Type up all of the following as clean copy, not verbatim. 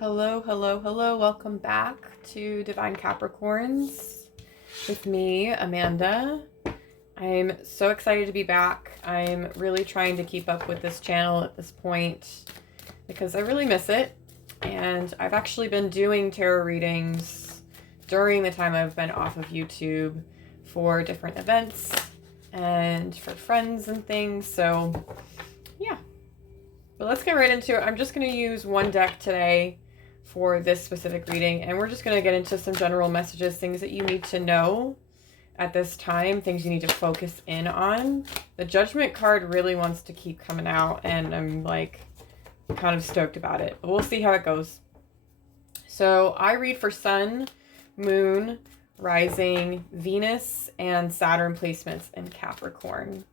Hello, hello, hello. Welcome back to Divine Capricorns with me, Amanda. I'm so excited to be back. I'm really trying to keep up with this channel at this point because I really miss it. And I've actually been doing tarot readings during the time I've been off of YouTube for different events and for friends and things. So yeah, but let's get right into it. I'm just going to use one deck today for this specific reading, and we're just going to get into some general messages, things that you need to know at this time, things you need to focus in on. The Judgment card really wants to keep coming out, and I'm like kind of stoked about it, but we'll see how it goes. So I read for Sun, Moon, Rising, Venus, and Saturn placements in Capricorn.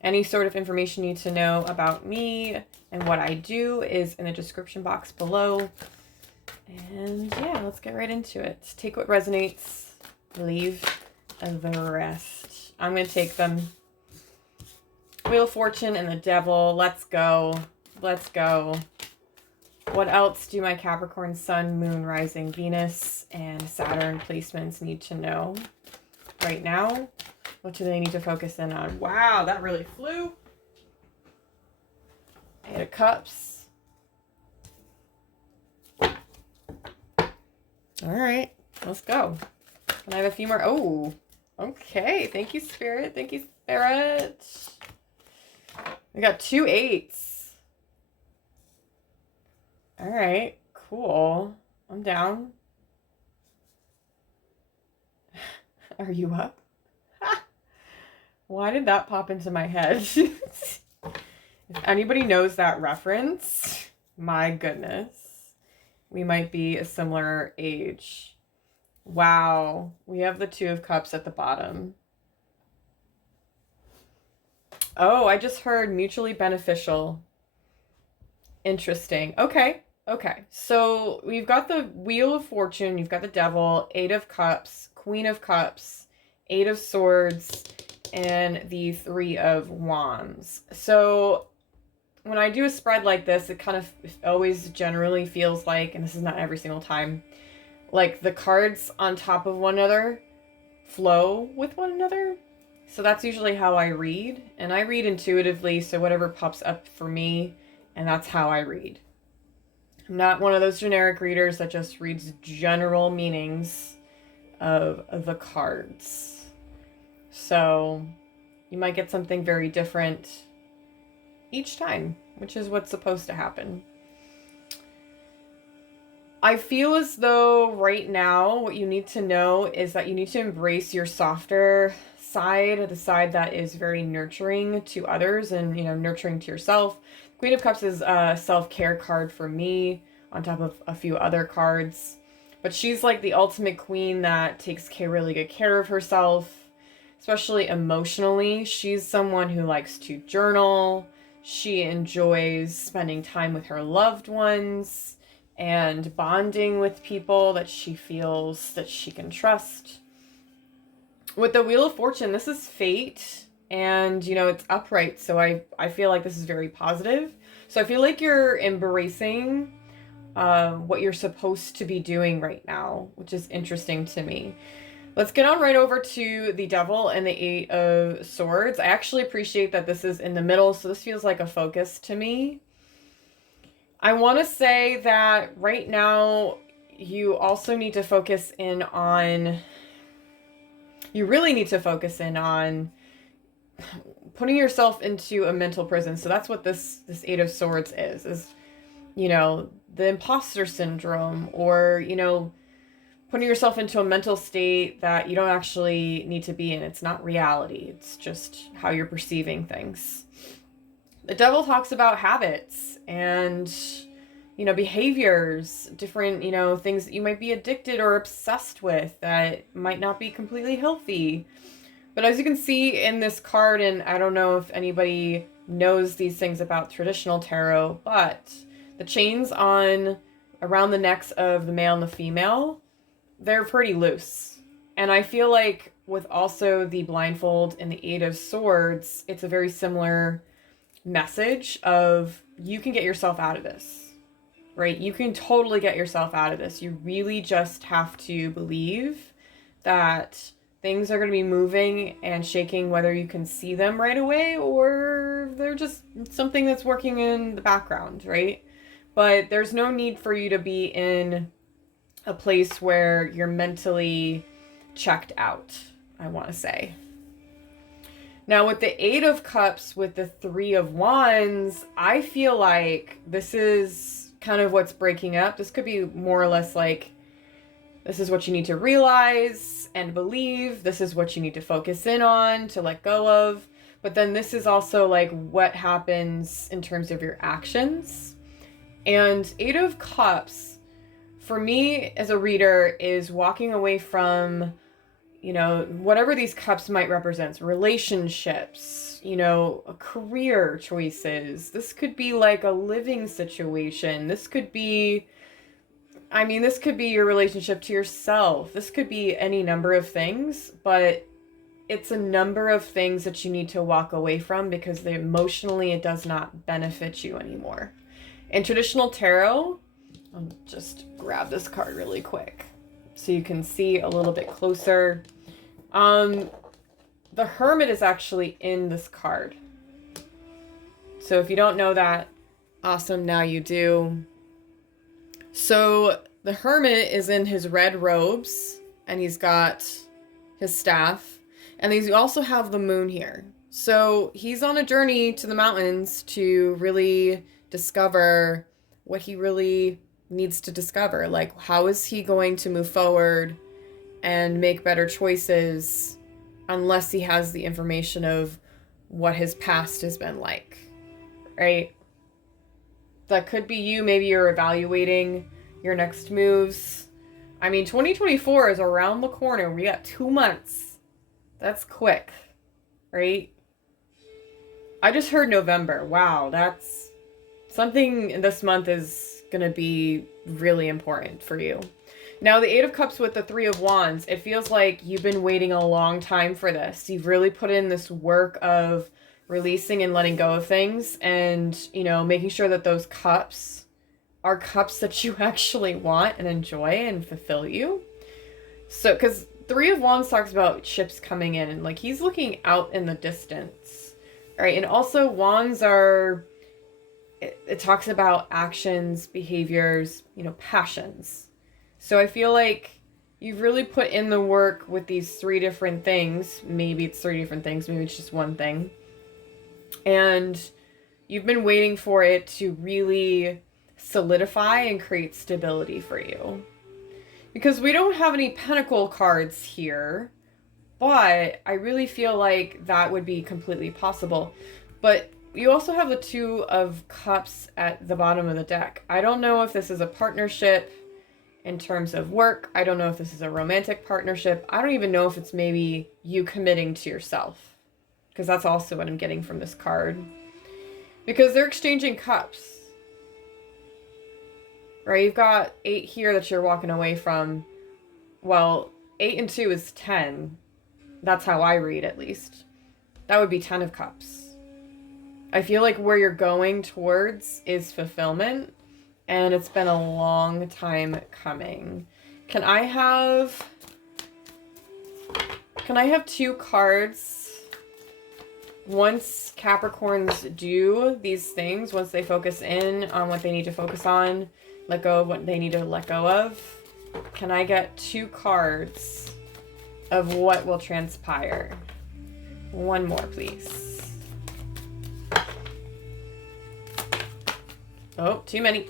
Any sort of information you need to know about me and what I do is in the description box below. And yeah, let's get right into it. Take what resonates, leave the rest. I'm going to take them. Wheel of Fortune and the Devil. Let's go. Let's go. What else do my Capricorn Sun, Moon, Rising, Venus, and Saturn placements need to know right now? What do they need to focus in on? Wow, that really flew. Eight of Cups. All right, let's go. Can I have a few more? Oh, okay. Thank you, Spirit. Thank you, Spirit. We got 2 8s. All right, cool. I'm down. Are you up? Why did that pop into my head? If anybody knows that reference, my goodness, we might be a similar age. Wow, we have the 2 of Cups at the bottom. Oh, I just heard mutually beneficial. Interesting. Okay, okay. So we've got the Wheel of Fortune, you've got the Devil, 8 of Cups, Queen of Cups, 8 of Swords, and the 3 of Wands. So when I do a spread like this, it kind of always generally feels like, and this is not every single time, like the cards on top of one another flow with one another. So that's usually how I read, and I read intuitively, so whatever pops up for me, and that's how I read. I'm not one of those generic readers that just reads general meanings of the cards. So you might get something very different each time, which is what's supposed to happen. I feel as though right now what you need to know is that you need to embrace your softer side, the side that is very nurturing to others and, you know, nurturing to yourself. Queen of Cups is a self-care card for me on top of a few other cards. But she's like the ultimate queen that takes really good care of herself. Especially emotionally. She's someone who likes to journal. She enjoys spending time with her loved ones and bonding with people that she feels that she can trust. With the Wheel of Fortune, this is fate, and you know, it's upright, so I feel like this is very positive. So I feel like you're embracing what you're supposed to be doing right now, which is interesting to me. Let's get on right over to the Devil and the 8 of Swords. I actually appreciate that this is in the middle, so this feels like a focus to me. I want to say that right now you also need to focus in on, you really need to focus in on putting yourself into a mental prison. So that's what this 8 of Swords is, you know, the imposter syndrome, or, you know, putting yourself into a mental state that you don't actually need to be in. It's not reality. It's just how you're perceiving things. The Devil talks about habits and, you know, behaviors, different, you know, things that you might be addicted or obsessed with that might not be completely healthy. But as you can see in this card, and I don't know if anybody knows these things about traditional tarot, but the chains on around the necks of the male and the female, they're pretty loose. And I feel like with also the blindfold and the 8 of Swords, it's a very similar message of you can get yourself out of this. right? You can totally get yourself out of this. You really just have to believe that things are going to be moving and shaking, whether you can see them right away or they're just something that's working in the background, right? But there's no need for you to be in a place where you're mentally checked out, I want to say. Now with the Eight of Cups with the Three of Wands, I feel like this is kind of what's breaking up. This could be more or less like, this is what you need to realize and believe. This is what you need to focus in on, to let go of. But then this is also like what happens in terms of your actions. And Eight of Cups, for me as a reader, is walking away from, you know, whatever these cups might represent, relationships, you know, career choices. This could be like a living situation. This could be, I mean, this could be your relationship to yourself. This could be any number of things, but it's a number of things that you need to walk away from because emotionally it does not benefit you anymore. In traditional tarot, I'll just grab this card really quick so you can see a little bit closer. The Hermit is actually in this card. So if you don't know that, awesome, now you do. So the Hermit is in his red robes and he's got his staff, and you also have the moon here. So he's on a journey to the mountains to really discover what he really needs to discover. Like, how is he going to move forward and make better choices unless he has the information of what his past has been like, right? That could be you. Maybe you're evaluating your next moves. I mean, 2024 is around the corner. We got 2 months. That's quick, right? I just heard November. Wow, that's something this month is going to be really important for you. Now, the Eight of Cups with the Three of Wands, it feels like you've been waiting a long time for this. You've really put in this work of releasing and letting go of things and, you know, making sure that those cups are cups that you actually want and enjoy and fulfill you. So, because Three of Wands talks about ships coming in and like he's looking out in the distance, right? And also wands are, it talks about actions, behaviors, you know, passions. So I feel like you've really put in the work with these three different things. Maybe it's three different things. Maybe it's just one thing. And you've been waiting for it to really solidify and create stability for you. Because we don't have any pentacle cards here, but I really feel like that would be completely possible. But you also have the Two of Cups at the bottom of the deck. I don't know if this is a partnership in terms of work. I don't know if this is a romantic partnership. I don't even know if it's maybe you committing to yourself, because that's also what I'm getting from this card. Because they're exchanging cups, right? You've got 8 here that you're walking away from. Well, 8 and 2 is 10. That's how I read, at least. That would be 10 of Cups. I feel like where you're going towards is fulfillment, and it's been a long time coming. Can I have 2 cards? Once Capricorns do these things, once they focus in on what they need to focus on, let go of what they need to let go of, can I get 2 cards of what will transpire? One more, please. Oh, too many.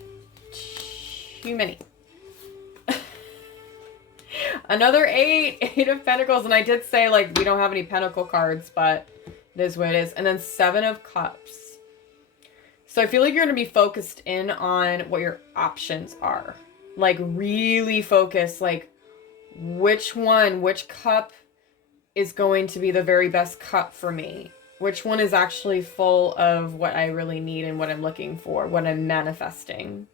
Too many. Another 8. 8 of Pentacles. And I did say, like, we don't have any Pentacle cards, but it is what it is. And then 7 of Cups. So I feel like you're going to be focused in on what your options are. Like, really focus, like, which cup is going to be the very best cup for me? Which one is actually full of what I really need and what I'm looking for, what I'm manifesting?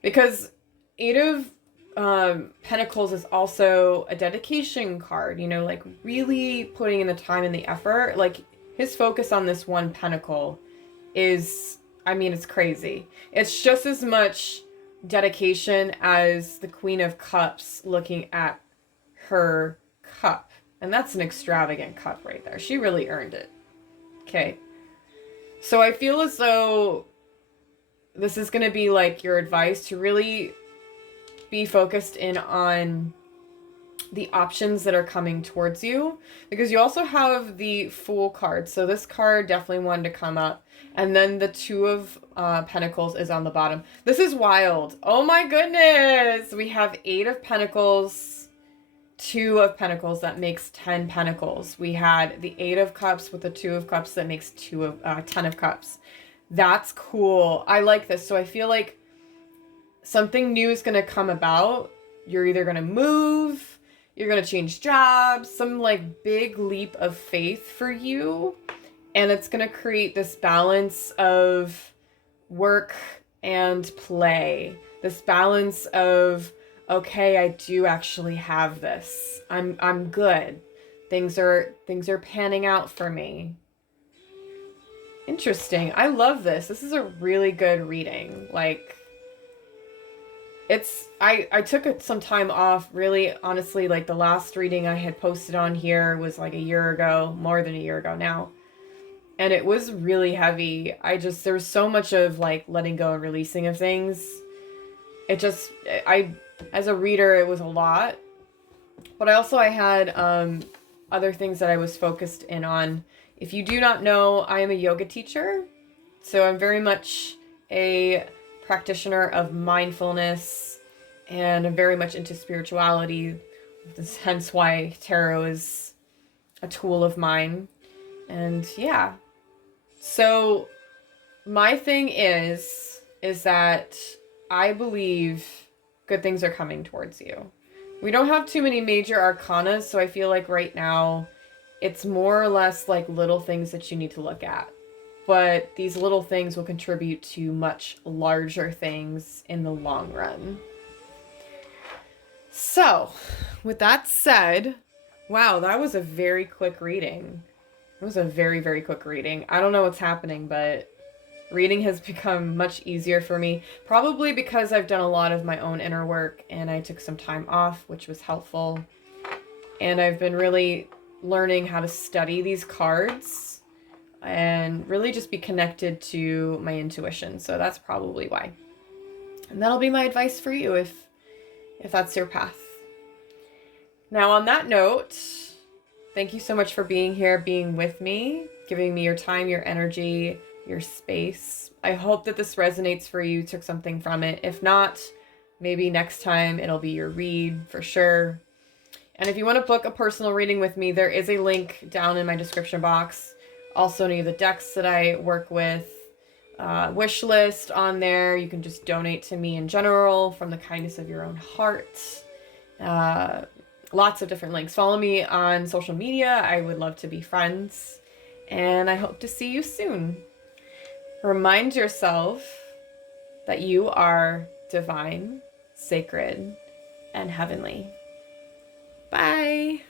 Because 8 of Pentacles is also a dedication card, you know, like really putting in the time and the effort. Like his focus on this one pentacle is, I mean, it's crazy. It's just as much dedication as the Queen of Cups looking at her cup. And that's an extravagant cup right there. She really earned it. Okay. So I feel as though this is going to be like your advice to really be focused in on the options that are coming towards you, because you also have the Fool card. So this card definitely wanted to come up. And then the Two of Pentacles is on the bottom. This is wild. Oh my goodness. We have 8 of Pentacles, 2 of Pentacles. That makes 10 Pentacles. We had the 8 of Cups with the 2 of Cups. That makes 10 of Cups. That's cool. I like this. So I feel like something new is going to come about. You're either going to move, you're going to change jobs, some like big leap of faith for you. And it's going to create this balance of work and play. This balance of, okay, I do actually have this. I'm good. Things are panning out for me. Interesting. I love this. This is a really good reading. Like, I took some time off, really, honestly. Like, the last reading I had posted on here was like a year ago, more than a year ago now. And it was really heavy. There was so much of like letting go and releasing of things. As a reader, it was a lot. But I had other things that I was focused in on. If you do not know, I am a yoga teacher. So I'm very much a practitioner of mindfulness, and I'm very much into spirituality. Hence why tarot is a tool of mine. And yeah. So my thing is that I believe good things are coming towards you. We don't have too many major arcanas, so I feel like right now it's more or less like little things that you need to look at. But these little things will contribute to much larger things in the long run. So, with that said, wow, that was a very quick reading. It was a very, very quick reading. I don't know what's happening, but reading has become much easier for me. Probably because I've done a lot of my own inner work and I took some time off, which was helpful. And I've been really learning how to study these cards and really just be connected to my intuition. So that's probably why. And that'll be my advice for you if that's your path. Now, on that note, thank you so much for being here, being with me, giving me your time, your energy, your space. I hope that this resonates for you, took something from it. If not, maybe next time it'll be your read for sure. And if you want to book a personal reading with me, there is a link down in my description box. Also, any of the decks that I work with, wish list on there. You can just donate to me in general from the kindness of your own heart. Lots of different links. Follow me on social media. I would love to be friends. And I hope to see you soon. Remind yourself that you are divine, sacred, and heavenly. Bye.